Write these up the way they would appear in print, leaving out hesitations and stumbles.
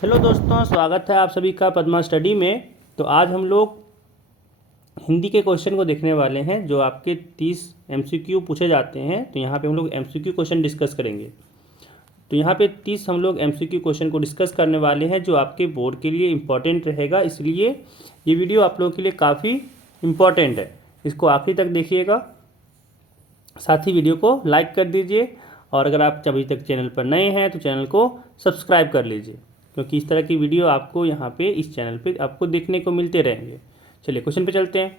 Hello दोस्तों, स्वागत है आप सभी का पद्मा स्टडी में। तो आज हम लोग हिंदी के क्वेश्चन को देखने वाले हैं जो आपके 30 एमसीक्यू पूछे जाते हैं। तो यहाँ पे हम लोग एमसीक्यू क्वेश्चन डिस्कस करेंगे। तो यहाँ पे 30 हम लोग एमसीक्यू क्वेश्चन को डिस्कस करने वाले हैं जो आपके बोर्ड के लिए इम्पॉर्टेंट रहेगा, इसलिए ये वीडियो आप लोगों के लिए काफ़ी इम्पॉर्टेंट है। इसको आखिरी तक देखिएगा, साथ ही वीडियो को लाइक कर दीजिए और अगर आप अभी तक चैनल पर नए हैं तो चैनल को सब्सक्राइब कर लीजिए, क्योंकि इस तरह की वीडियो आपको यहाँ पे इस चैनल पे आपको देखने को मिलते रहेंगे। चलिए क्वेश्चन पे चलते हैं।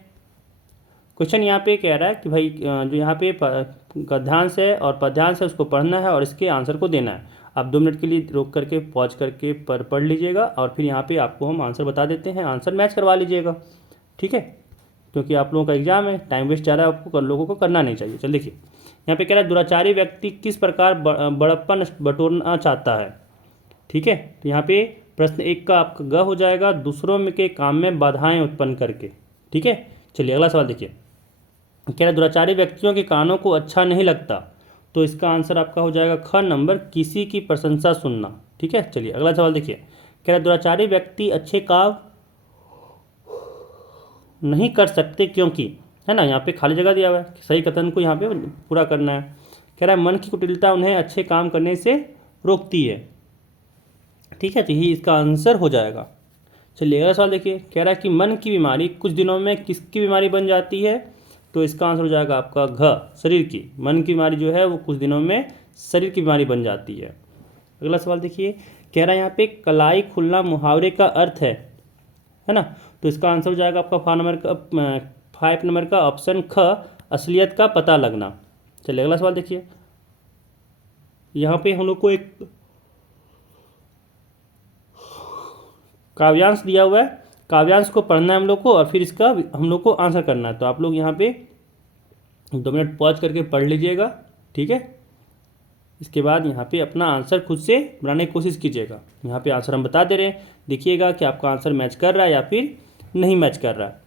क्वेश्चन यहाँ पे कह रहा है कि भाई जो यहाँ पे गद्यांश है और पद्यांश है उसको पढ़ना है और इसके आंसर को देना है। आप 2 मिनट के लिए रोक करके पॉज करके पढ़ लीजिएगा और फिर यहाँ पे आपको हम आंसर बता देते हैं, आंसर मैच करवा लीजिएगा, ठीक है। क्योंकि आप लोगों का एग्जाम है, टाइम वेस्ट ज़्यादा आपको लोगों को करना नहीं चाहिए। चल देखिए, यहाँ पे कह रहा है दुराचारी व्यक्ति किस प्रकार बड़प्पन बटोरना चाहता है, ठीक है। तो यहाँ पे प्रश्न 1 का आपका ग हो जाएगा, दूसरों में के काम में बाधाएं उत्पन्न करके, ठीक है। चलिए अगला सवाल देखिए, कह रहा है दुराचारी व्यक्तियों के कानों को अच्छा नहीं लगता, तो इसका आंसर आपका हो जाएगा ख नंबर, किसी की प्रशंसा सुनना, ठीक है। चलिए अगला सवाल देखिए, कह रहा है दुराचारी व्यक्ति अच्छे काम नहीं कर सकते क्योंकि, है ना, यहाँ पे खाली जगह दिया हुआ है, सही कथन को यहाँ पे पूरा करना है। कह रहा है मन की कुटिलता उन्हें अच्छे काम करने से रोकती है, ठीक है। तो यही इसका आंसर हो जाएगा। चलिए अगला सवाल देखिए, कह रहा है कि मन की बीमारी कुछ दिनों में किसकी बीमारी बन जाती है, तो इसका आंसर हो जाएगा आपका घ, शरीर की। मन की बीमारी जो है वो कुछ दिनों में शरीर की बीमारी बन जाती है। अगला सवाल देखिए, कह रहा है यहाँ पे कलाई खुलना मुहावरे का अर्थ है ना, तो इसका आंसर हो जाएगा आपका 5 नंबर का ऑप्शन ख, असलियत का पता लगना। चलिए अगला सवाल देखिए, यहाँ पे हम लोग को एक काव्यांश दिया हुआ है, काव्यांश को पढ़ना है हम लोग को और फिर इसका हम लोग को आंसर करना है। तो आप लोग यहाँ पे 2 मिनट पॉज करके पढ़ लीजिएगा, ठीक है। इसके बाद यहाँ पे अपना आंसर खुद से बनाने की कोशिश कीजिएगा। यहाँ पे आंसर हम बता दे रहे हैं, देखिएगा कि आपका आंसर मैच कर रहा है या फिर नहीं मैच कर रहा है,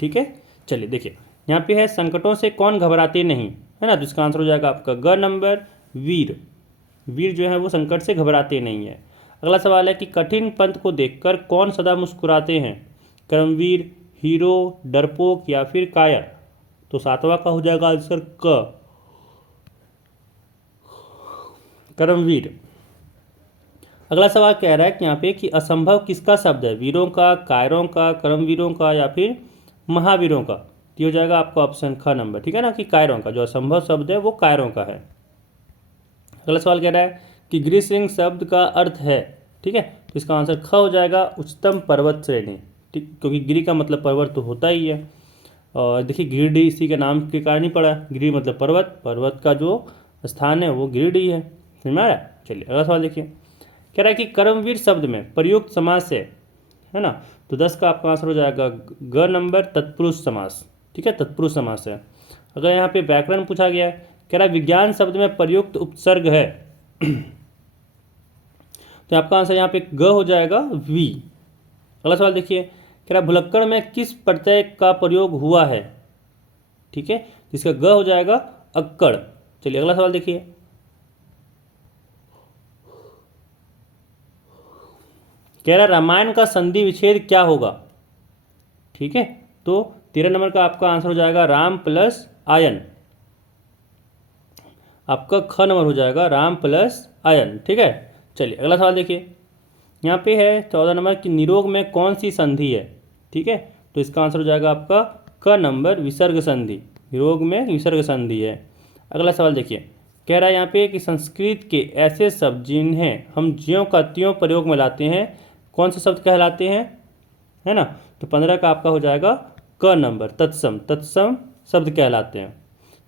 ठीक है। चलिए देखिए, यहाँ पे है संकटों से कौन घबराते नहीं, है ना, तो इसका आंसर हो जाएगा आपका ग नंबर, वीर। वीर जो है वो संकट से घबराते नहीं है। अगला सवाल है कि कठिन पंथ को देखकर कौन सदा मुस्कुराते हैं, कर्मवीर, हीरो, डरपोक या फिर कायर, तो 7वां का हो जाएगा आंसर क, कर्मवीर। अगला सवाल कह रहा है कि यहाँ पे कि असंभव किसका शब्द है, वीरों का, कायरों का, कर्मवीरों का या फिर महावीरों का, तो हो जाएगा आपका ऑप्शन ख नंबर, ठीक है ना, कि कायरों का। जो असंभव शब्द है वो कायरों का है। अगला सवाल कह रहा है कि गिरिशृंग शब्द का अर्थ है, ठीक है, तो इसका आंसर ख हो जाएगा, उच्चतम पर्वत श्रेणी, ठीक, क्योंकि गिरि का मतलब पर्वत तो होता ही है। और देखिए गिरिडीह इसी के नाम के कारण ही पड़ा, गिरि मतलब पर्वत, पर्वत का जो स्थान है वो गिरिडीह है, समझ में आ रहा है। चलिए अगला सवाल देखिए, कह रहा है कि कर्मवीर शब्द में प्रयुक्त समास है ना, तो 10 का आपका आंसर हो जाएगा ग नंबर, तत्पुरुष समास, ठीक है, तत्पुरुष समास है। अगर यहाँ पे व्याकरण पूछा गया है, कह रहा है विज्ञान शब्द में प्रयुक्त उपसर्ग है तो आपका आंसर यहाँ पे ग हो जाएगा, वी। अगला सवाल देखिए, कह रहा है भुलक्कड़ में किस प्रत्यय का प्रयोग हुआ है, ठीक है, जिसका ग हो जाएगा अक्कड़। चलिए अगला सवाल देखिए, कह रहा रामायण का संधि विच्छेद क्या होगा, ठीक है, तो 13 नंबर का आपका आंसर हो जाएगा राम प्लस आयन, आपका ख नंबर हो जाएगा राम प्लस आयन, ठीक है। चलिए अगला सवाल देखिए, यहाँ पे है 14 नंबर की निरोग में कौन सी संधि है, ठीक है, तो इसका आंसर हो जाएगा आपका क नंबर, विसर्ग संधि, निरोग में विसर्ग संधि है। अगला सवाल देखिए, कह रहा है यहाँ पे कि संस्कृत के ऐसे शब्द जिन्हें हम ज्यों का त्यों प्रयोग में लाते हैं कौन से शब्द कहलाते हैं, है ना, तो 15 का आपका हो जाएगा क नंबर, तत्सम, तत्सम शब्द कहलाते हैं।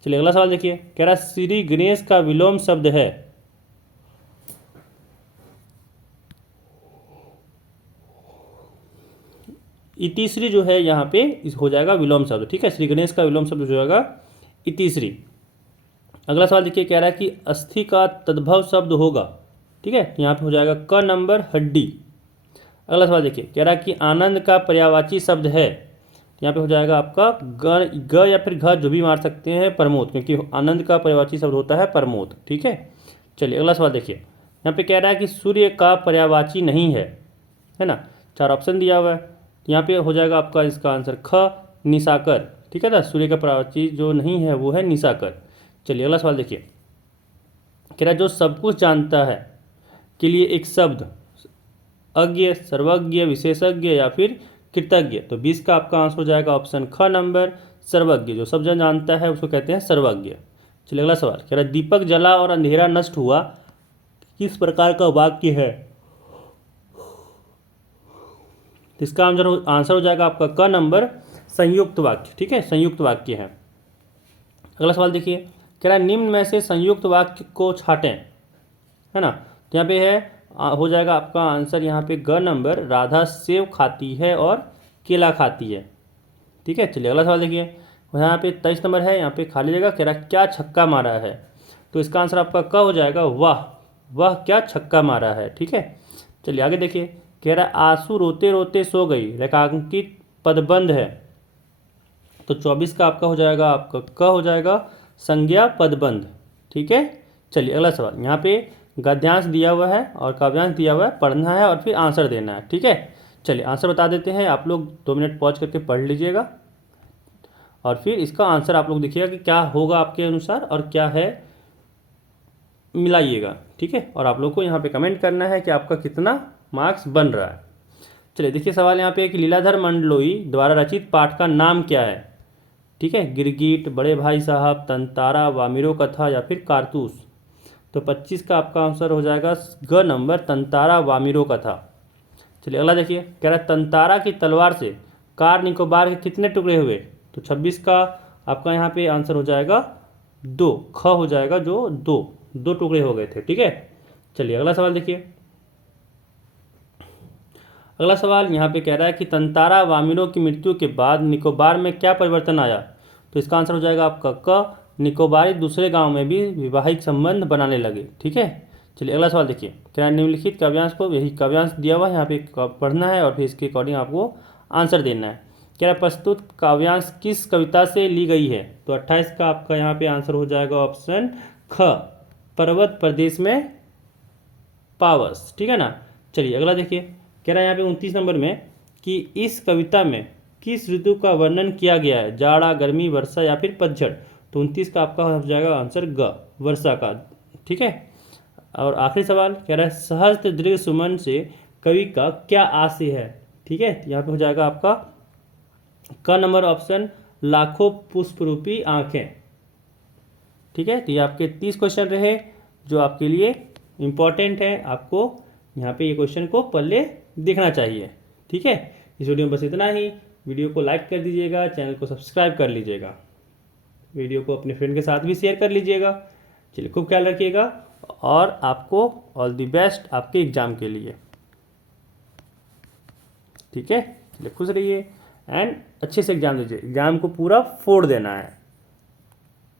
चलिए अगला सवाल देखिए, कह रहा है श्री गणेश का विलोम शब्द है, इतिश्री जो है यहाँ पे इस हो जाएगा विलोम शब्द, ठीक है, श्री गणेश का विलोम शब्द हो जाएगा इतिश्री। अगला सवाल देखिए, कह रहा है कि अस्थि का तद्भव शब्द होगा, ठीक है, तो यहाँ पे हो जाएगा क नंबर, हड्डी। अगला सवाल देखिए, कह रहा है कि आनंद का पर्यायवाची शब्द है, तो यहाँ पे हो जाएगा आपका ग या फिर घ, जो भी मार सकते हैं, प्रमोद, क्योंकि आनंद का पर्यायवाची शब्द होता है प्रमोद, ठीक है। चलिए अगला सवाल देखिए, यहाँ पे कह रहा है कि सूर्य का पर्यायवाची नहीं है ना। 4 ऑप्शन दिया हुआ है, तो यहाँ पे हो जाएगा आपका इसका आंसर ख निशाकर, ठीक है ना। सूर्य का पर्यायवाची जो नहीं है वो है निशाकर। चलिए अगला सवाल देखिए, कह रहा है जो सब कुछ जानता है के लिए एक शब्द अज्ञ, सर्वज्ञ, विशेषज्ञ या फिर कृतज्ञ। तो 20 का आपका आंसर हो जाएगा ऑप्शन ख नंबर सर्वज्ञ। जो सब जन जानता है उसको कहते हैं सर्वज्ञ। चलिए अगला सवाल, कह रहा है दीपक जला और अंधेरा नष्ट हुआ, किस प्रकार का वाक्य है। इसका आंसर हो जाएगा आपका क नंबर संयुक्त वाक्य, ठीक है, संयुक्त वाक्य है। अगला सवाल देखिए, कह रहा है निम्न में से संयुक्त वाक्य को छाटें, है ना। तो यहाँ पे है हो जाएगा आपका आंसर यहाँ पे ग नंबर राधा सेव खाती है और केला खाती है, ठीक है। चलिए अगला सवाल देखिए, यहाँ पे 23 नंबर है, यहाँ पे खाली जगह, कह रहा है क्या छक्का मारा है। तो इसका आंसर आपका क हो जाएगा वाह, वह क्या छक्का मारा है, ठीक है। चलिए आगे देखिए, कह रहा है आंसू रोते रोते सो गई, रेखांकित पदबंध है। तो 24 का आपका हो जाएगा आपका क हो जाएगा संज्ञा पदबंध, ठीक है। चलिए अगला सवाल, यहाँ पे गद्यांश दिया हुआ है और काव्यांश दिया हुआ है, पढ़ना है और फिर आंसर देना है, ठीक है। चलिए आंसर बता देते हैं, आप लोग 2 मिनट पॉज करके पढ़ लीजिएगा और फिर इसका आंसर आप लोग देखिएगा कि क्या होगा आपके अनुसार और क्या है, मिलाइएगा, ठीक है। और आप लोग को यहाँ पे कमेंट करना है कि आपका कितना मार्क्स बन रहा है। चलिए देखिए सवाल यहाँ पे कि लीलाधर मंडलोई द्वारा रचित पाठ का नाम क्या है, ठीक है। गिरगिट, बड़े भाई साहब, तंतारा, वामिरो कथा या फिर कारतूस। तो 25 का आपका आंसर हो जाएगा ग नंबर तंतारा वामिरो कथा। चलिए अगला देखिए, कह रहा है तंतारा की तलवार से कार निकोबार के कितने टुकड़े हुए। तो 26 का आपका यहाँ पे आंसर हो जाएगा 2, ख हो जाएगा जो 2 टुकड़े हो गए थे, ठीक है। चलिए अगला सवाल देखिए, अगला सवाल यहाँ पे कह रहा है कि तंतारा वामिरो की मृत्यु के बाद निकोबार में क्या परिवर्तन आया। तो इसका आंसर हो जाएगा आपका क, निकोबारी दूसरे गांव में भी वैवाहिक संबंध बनाने लगे, ठीक है। चलिए अगला सवाल देखिए, कह रहा है निम्नलिखित काव्यांश को, यही काव्यांश दिया हुआ है, यहाँ पे पढ़ना है और फिर इसके अकॉर्डिंग आपको आंसर देना है। कह रहा है प्रस्तुत काव्यांश किस कविता से ली गई है। तो 28 का आपका यहाँ पे आंसर हो जाएगा ऑप्शन ख, पर्वत प्रदेश में पावस, ठीक है ना। चलिए अगला देखिए, कह रहा है यहाँ पे 29 नंबर में कि इस कविता में किस ऋतु का वर्णन किया गया है, जाड़ा, गर्मी, वर्षा या फिर पतझड़। तो 29 का आपका हो जाएगा आंसर ग, वर्षा का, ठीक है। और आखिरी सवाल कह रहा है सहस्त्र दीर्घ सुमन से कवि का क्या आशय है, ठीक है। यहाँ पे हो जाएगा आपका क नंबर ऑप्शन लाखों पुष्परूपी आंखें, ठीक है। तो ये आपके 30 क्वेश्चन रहे जो आपके लिए इम्पॉर्टेंट है, आपको यहाँ पे ये क्वेश्चन को पहले देखना चाहिए, ठीक है। इस वीडियो में बस इतना ही। वीडियो को लाइक कर दीजिएगा, चैनल को सब्सक्राइब कर लीजिएगा, वीडियो को अपने फ्रेंड के साथ भी शेयर कर लीजिएगा। चलिए खूब ख्याल रखिएगा और आपको ऑल दी बेस्ट आपके एग्ज़ाम के लिए, ठीक है। चलिए खुश रहिए एंड अच्छे से एग्ज़ाम दीजिए, एग्ज़ाम को पूरा फोड़ देना है।